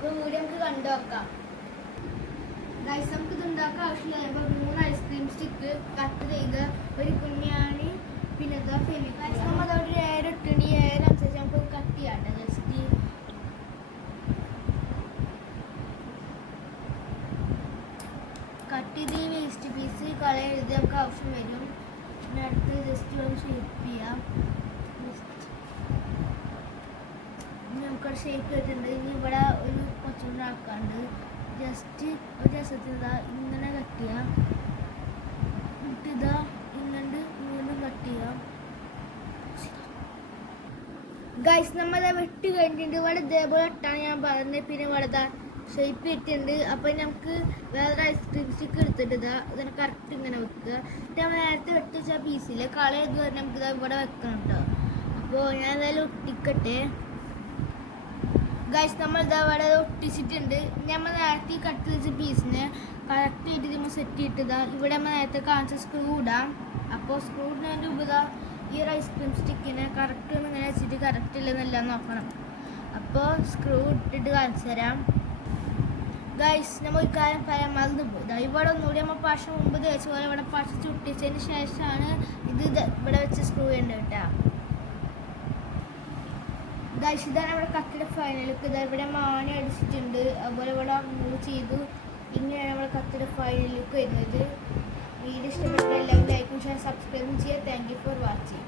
അപ്പോൾ വീഡിയോ നമുക്ക് കണ്ടു നോക്കാം. ഗൈസ് നമുക്ക് ഇത് ഉണ്ടാക്കാൻ ആവശ്യമില്ല. അപ്പോൾ 3 ഐസ്ക്രീം സ്റ്റിക്ക് കട്ട് ചെയ്ത് ഒരു കുഞ്ഞാണി പിന്നെ എന്താ ഫെവിക്കോൾ നമ്മൾ അതോടെ ഏറെ ഇട്ടുണ്ട്. ഈ ഏരനുസരിച്ച് നമുക്ക് കട്ട് ചെയ്യാം. ജസ്റ്റ് കട്ട് ചെയ്ത് ഈ വേസ്റ്റ് പീസ് കളയരുത്, നമുക്ക് ആവശ്യം വരും. പിന്നെ അടുത്ത് ജസ്റ്റ് ഒന്ന് ഷേപ്പ് ചെയ്യാം. നമുക്കൊരു ഷേപ്പ് കിട്ടുന്നുണ്ട്. ഇനി ഇവിടെ ഒരു കുറച്ചുകൂടെ ആക്കാണ്ട് ജസ്റ്റ് ഒരു രസത്തിൽ ഇതാ ഇങ്ങനെ കട്ട് ചെയ്യാം. എന്നിട്ട് ഇതാ ഇങ്ങോട്ട് വീണ്ടും കട്ട് ചെയ്യാം. ഗൈസ് നമ്മൾ വെട്ടി കഴിഞ്ഞിട്ടുണ്ട്. ഇവിടെ ഇതേപോലെ ഇട്ടാണ് ഞാൻ പറഞ്ഞത്. പിന്നെ ഇവിടെ ഇതാ ഷേപ്പ് ഇട്ടിട്ടുണ്ട്. അപ്പോൾ നമുക്ക് വേറെ ഐസ്ക്രീം സ്റ്റിക്ക് എടുത്തിട്ട് ഇതാ ഇതിനെ കറക്റ്റ് ഇങ്ങനെ വെക്കുക. എന്നിട്ട് നമ്മൾ നേരത്തെ വെട്ടി വെച്ച പീസിൽ കളയത് വരെ നമുക്ക് ഇതാ ഇവിടെ വെക്കണം കേട്ടോ. അപ്പോൾ ഞാൻ എന്തായാലും ഒട്ടിക്കട്ടെ. ഗൈസ് നമ്മൾ ഇതാ ഇവിടെ ഒട്ടിച്ചിട്ടുണ്ട്. നമ്മൾ നേരത്തെ കട്ട് വെച്ച പീസിന് കറക്റ്റ് ആയിട്ട് നമ്മൾ സെറ്റ് ചെയ്തിട്ടതാ ഇവിടെ നമ്മൾ നേരത്തെ കാണിച്ച സ്ക്രൂ ഇടാം. അപ്പോൾ സ്ക്രൂ ഇടുന്നതിൻ്റെ മുമ്പ് ഇതാ ഈ ഒരു ഐസ്ക്രീം സ്റ്റിക്കിനെ കറക്റ്റ് ഇങ്ങനെ വെച്ചിട്ട് കറക്റ്റ് ഇല്ലെന്നെല്ലാം നോക്കണം. അപ്പോൾ സ്ക്രൂ ഇട്ടിട്ട് കാണിച്ചു തരാം. ഗൈസ് നമ്മൾ ഒരു കാര്യം പറയാൻ മറന്നു പോകും. ഇവിടെ ഒന്നുകൂടി നമ്മൾ പശ മുമ്പ് തേച്ച പോലെ ഇവിടെ പശ ചുട്ടിച്ചതിന് ശേഷമാണ് ഇത് ഇവിടെ വെച്ച് സ്ക്രൂ ചെയ്യേണ്ടത് കേട്ടോ. ഗൈസ് ഇതാണ് നമ്മുടെ കത്തിയുടെ ഫൈനൽ ലുക്ക്. ഇതാ ഇവിടെ മാണി അടിച്ചിട്ടുണ്ട്, അതുപോലെ ഇവിടെ മൂവ് ചെയ്തു. ഇങ്ങനെയാണ് നമ്മുടെ കത്തിയുടെ ഫൈനൽ ലുക്ക് വരുന്നത്. വീഡിയോ ഇഷ്ടപ്പെട്ട എല്ലാവരും ലൈക്കും ഷെയർ സബ്സ്ക്രൈബും ചെയ്യുക. Thank you for watching.